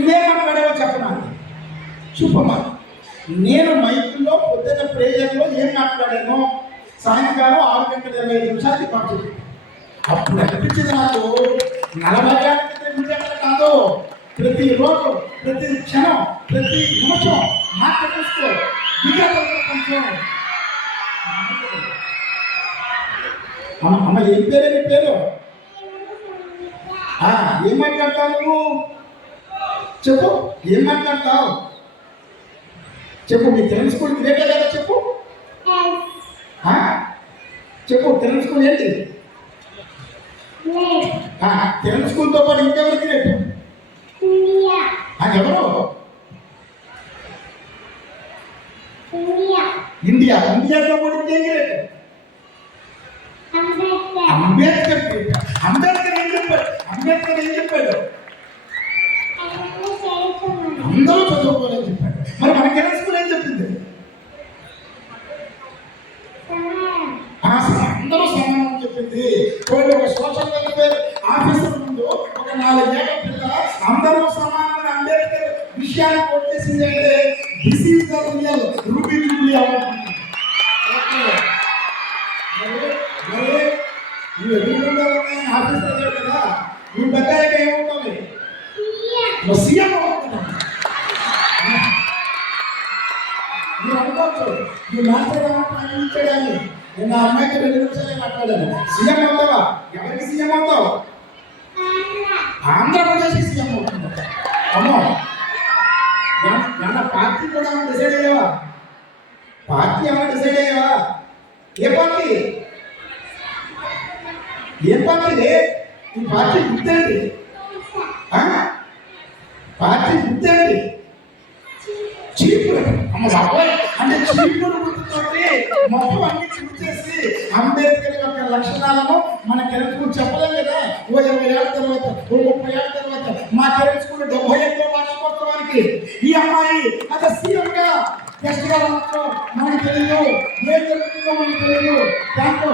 ఇవేం మాట్లాడావో చెప్పనా చూపమ్మా. నేను మైకుల్లో పొద్దున్న ప్రేయర్లో ఏం మాట్లాడాను, సాయంకాలం 6:25 పంపింది. అప్పుడు అనిపించింది నాకు 40 గంటలు కాదు, ప్రతి రోజు, ప్రతి క్షణం, ప్రతి నిమిషం మాట్లాడుతూ కొంచెం అమ్మ ఏం పేరు, నీ పేరు? ఏం మాట్లాడతావు నువ్వు? చెప్పు, ఏం మాట్లాడతావు చెప్పు. మీ తెలుగు స్కూల్ గ్రేటే కదా చెప్పు. చెప్పు తెలుగు స్కూల్ ఏంటి? తెలుగు స్కూల్తో పాటు ఇంకెవరు గ్రేట్? ఎవరు? ఇండియా. ఇండియాతో పాటు ఇంకేం గ్రేట్? అంబేద్కర్ గ్రేట్. అంబేద్కర్ ఏం చెప్పాడు? అంబేద్కర్ ఏం చెప్పాడు? అందరూ చదువుకోవాలని చెప్పాడు. మరి మన తెలుగు స్కూల్ ఏం చెప్పింది? అందరూ సమానం చెప్పింది. ఒక సోషల్ వెల్ఫేర్ ఆఫీసర్ ముందు ఒక 4 ఏళ్ల పిల్ల అందరూ సమానమైన అంబేద్కర్ విషయాన్ని కొట్టేసింది అంటే this is the real ruby Jubilee award. నువ్వు ఎదురుకుండా ఆఫీసర్ కదా, నువ్వు పెద్ద ఏమవుతావు? సీఎం అవుతున్నావు. నువ్వు అనుకోవచ్చు నువ్వు మాట్లాడాలి. నేను ఆ అమ్మాయికి 2 నిమిషాలే మాట్లాడాను. సీఎం అవుతావా? ఎవరికి సీఎం అవుతావు? ఆంధ్రప్రదేశ్కి సీఎం అవుతుంది. అమ్మో, పార్టీ కూడా డిసైడ్ అయ్యావా? పార్టీ ఏమైనా డిసైడ్ అయ్యావా? ఏ పార్టీ? ఏ పార్టీ? ఈ పార్టీ గుర్తేంటి? పార్టీ గుర్తేంటి? చీపురు. అమ్మ బాబాయ్, అంటే చీపురు గుర్తుతోటి మొత్తం అన్ని చూసేసి అంబేద్కర్ యొక్క లక్షణాలను మన కెరెట్ స్కూల్ చెప్పలేం కదా. ఓ 20 ఏళ్ళ తర్వాత, ఓ 30 ఏళ్ళ తర్వాత మా కెరెట్ స్కూల్ 75వ వార్షికోత్సవానికి ఈ అమ్మాయి అదే సీఎం గా గెస్ట్ గా మనకు తెలియదు, ఏం జరుగుతుందో మనకు తెలియదు. Thank you.